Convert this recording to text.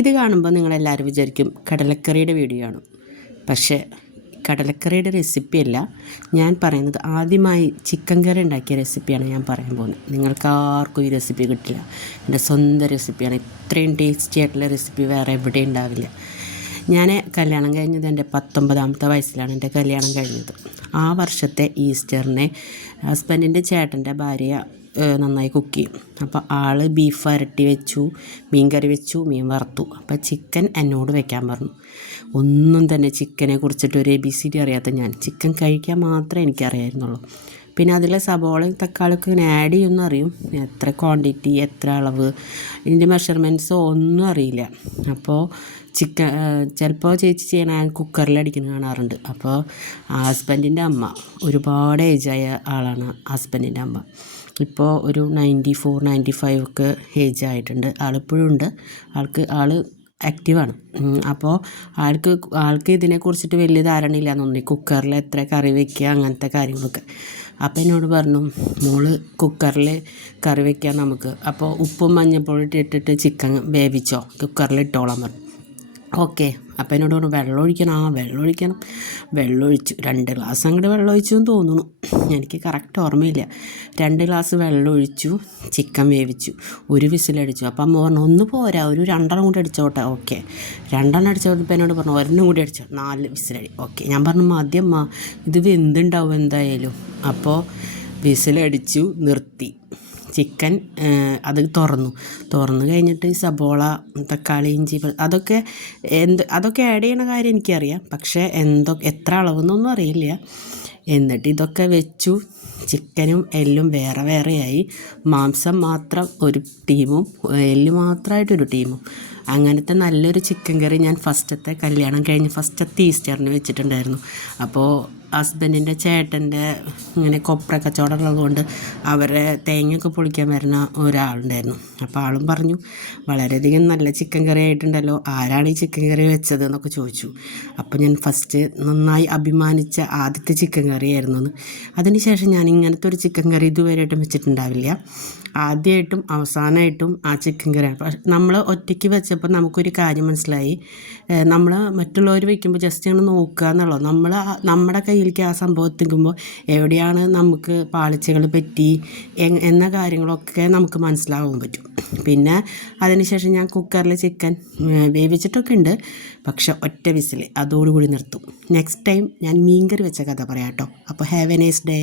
ഇത് കാണുമ്പോൾ നിങ്ങളെല്ലാവരും വിചാരിക്കും കടലക്കറിയുടെ വീഡിയോ ആണ്. പക്ഷേ കടലക്കറിയുടെ റെസിപ്പിയല്ല ഞാൻ പറയുന്നത്. ആദ്യമായി ചിക്കൻ കറി ഉണ്ടാക്കിയ റെസിപ്പിയാണ് ഞാൻ പറയാൻ പോകുന്നത്. നിങ്ങൾക്ക് ആർക്കും ഈ റെസിപ്പി കിട്ടില്ല. എൻ്റെ സ്വന്തം റെസിപ്പിയാണ്. ഇത്രയും ടേസ്റ്റി ആയിട്ടുള്ള റെസിപ്പി വേറെ എവിടെ ഉണ്ടാവില്ല. ഞാൻ കല്യാണം കഴിഞ്ഞത് എൻ്റെ 19ാമത്തെ വയസ്സിലാണ് എൻ്റെ കല്യാണം കഴിഞ്ഞത്. ആ വർഷത്തെ ഈസ്റ്ററിനെ ഹസ്ബൻഡിൻ്റെ ചേട്ടൻ്റെ ഭാര്യ നന്നായി കുക്ക് ചെയ്യും. അപ്പോൾ ആൾ ബീഫ് വരട്ടി വെച്ചു, മീൻ കറി വെച്ചു, മീൻ വറുത്തു. അപ്പോൾ ചിക്കൻ എന്നോട് വെക്കാൻ പറഞ്ഞു. ഒന്നും തന്നെ ചിക്കനെ കുറിച്ചിട്ട് ഒരു ABCD അറിയാത്ത ഞാൻ ചിക്കൻ കഴിക്കാൻ മാത്രമേ എനിക്കറിയായിരുന്നുള്ളൂ. പിന്നെ അതിലെ സബോളയും തക്കാളിയൊക്കെ ഇങ്ങനെ ആഡ് ചെയ്യുമെന്ന് അറിയും, എത്ര ക്വാണ്ടിറ്റി, എത്ര അളവ്, ഇതിൻ്റെ മെഷർമെൻറ്റ്സോ ഒന്നും അറിയില്ല. അപ്പോൾ ചിക്കൻ ചിലപ്പോൾ ചേച്ചി ചെയ്യണ കുക്കറിലടിക്കുന്നത് കാണാറുണ്ട്. അപ്പോൾ ഹസ്ബൻഡിൻ്റെ അമ്മ ഒരുപാട് ഏജായ ആളാണ്. ഹസ്ബൻഡിൻ്റെ അമ്മ ഇപ്പോൾ ഒരു 94, 95 ഒക്കെ ഏജ് ആയിട്ടുണ്ട്. ആളിപ്പോഴും ഉണ്ട്. ആൾ ആക്റ്റീവാണ്. അപ്പോൾ ആൾക്ക് ഇതിനെക്കുറിച്ചിട്ട് വലിയ ധാരണയില്ല എന്നൊന്നും, കുക്കറിൽ എത്ര കറി വയ്ക്കുക അങ്ങനത്തെ കാര്യങ്ങളൊക്കെ. അപ്പോൾ എന്നോട് പറഞ്ഞു, മോള് കുക്കറിൽ കറി വയ്ക്കാം നമുക്ക്, അപ്പോൾ ഉപ്പും മഞ്ഞൾപ്പൊടി ഇട്ടിട്ട് ചിക്കൻ വേവിച്ചോ, കുക്കറിൽ ഇട്ടോളാൻ പറഞ്ഞു. ഓക്കെ. അപ്പോൾ എന്നോട് പറഞ്ഞു വെള്ളം ഒഴിക്കണം. വെള്ളം ഒഴിച്ചു. 2 ഗ്ലാസ് അങ്ങോട്ട് വെള്ളം ഒഴിച്ചു എന്ന് തോന്നുന്നു, എനിക്ക് കറക്റ്റ് ഓർമ്മയില്ല. 2 ഗ്ലാസ് വെള്ളം ഒഴിച്ചു, ചിക്കൻ വേവിച്ചു, 1 വിസിലടിച്ചു. അപ്പം അമ്മ പറഞ്ഞു ഒന്ന് പോരാ, ഒരു 2 കൂടി അടിച്ചോട്ടെ. ഓക്കെ. 2 അടിച്ചോട്ടപ്പോൾ എന്നോട് പറഞ്ഞു 1 കൂടി അടിച്ചോ, 4 വിസിലടി. ഓക്കെ. ഞാൻ പറഞ്ഞു മതിയമ്മ, ഇത് വെന്തുണ്ടാവും എന്തായാലും. അപ്പോൾ വിസിലടിച്ചു, നിർത്തി. ചിക്കൻ അത് തുറന്നു കഴിഞ്ഞിട്ട് സബോള, തക്കാളി, ഇഞ്ചി അതൊക്കെ ആഡ് ചെയ്യണ കാര്യം എനിക്കറിയാം. പക്ഷേ എത്ര അളവെന്നൊന്നും അറിയില്ല. എന്നിട്ട് ഇതൊക്കെ വെച്ചു. ചിക്കനും എല്ലും വേറെ വേറെയായി. മാംസം മാത്രം ഒരു ടീമും എല്ല് മാത്രമായിട്ടൊരു ടീമും. അങ്ങനത്തെ നല്ലൊരു ചിക്കൻ കറി ഞാൻ കല്യാണം കഴിഞ്ഞ് ഫസ്റ്റത്തെ ഈസ്റ്ററിന് വെച്ചിട്ടുണ്ടായിരുന്നു. അപ്പോൾ ഹസ്ബൻഡിൻ്റെ ചേട്ടൻ്റെ ഇങ്ങനെ കൊപ്ര കച്ചവടം ഉള്ളതുകൊണ്ട് അവരെ തേങ്ങയൊക്കെ പൊളിക്കാൻ വരുന്ന ഒരാളുണ്ടായിരുന്നു. അപ്പോൾ ആളും പറഞ്ഞു വളരെയധികം നല്ല ചിക്കൻ കറി ആയിട്ടുണ്ടല്ലോ, ആരാണ് ഈ ചിക്കൻ കറി വെച്ചത് എന്നൊക്കെ ചോദിച്ചു. അപ്പോൾ ഞാൻ നന്നായി അഭിമാനിച്ച ആദ്യത്തെ ചിക്കൻ കറി ആയിരുന്നു എന്ന്. അതിനുശേഷം ഞാൻ ഇങ്ങനത്തെ ഒരു ചിക്കൻ കറി ഇതുവരെയായിട്ടും വെച്ചിട്ടുണ്ടാവില്ല. ആദ്യമായിട്ടും അവസാനമായിട്ടും ആ ചിക്കൻ കറി. നമ്മൾ ഒറ്റയ്ക്ക് വെച്ചപ്പോൾ നമുക്കൊരു കാര്യം മനസ്സിലായി, നമ്മൾ മറ്റുള്ളവർ വയ്ക്കുമ്പോൾ ജസ്റ്റ് അങ്ങനെ നോക്കുക എന്നുള്ളത്. നമ്മുടെ കയ്യിലേക്ക് ആ സംഭവം എത്തിക്കുമ്പോൾ എവിടെയാണ് നമുക്ക് പാളിച്ചകൾ പറ്റി എന്ന കാര്യങ്ങളൊക്കെ നമുക്ക് മനസ്സിലാവാൻ പറ്റും. പിന്നെ അതിനുശേഷം ഞാൻ കുക്കറിൽ ചിക്കൻ വേവിച്ചിട്ടൊക്കെ ഉണ്ട്, പക്ഷെ ഒറ്റ വിസിൽ, അതോടുകൂടി നിർത്തും. നെക്സ്റ്റ് ടൈം ഞാൻ മീൻ കറി വെച്ച കഥ പറയാം കേട്ടോ. അപ്പോൾ ഹാവ് എ നൈസ് ഡേ.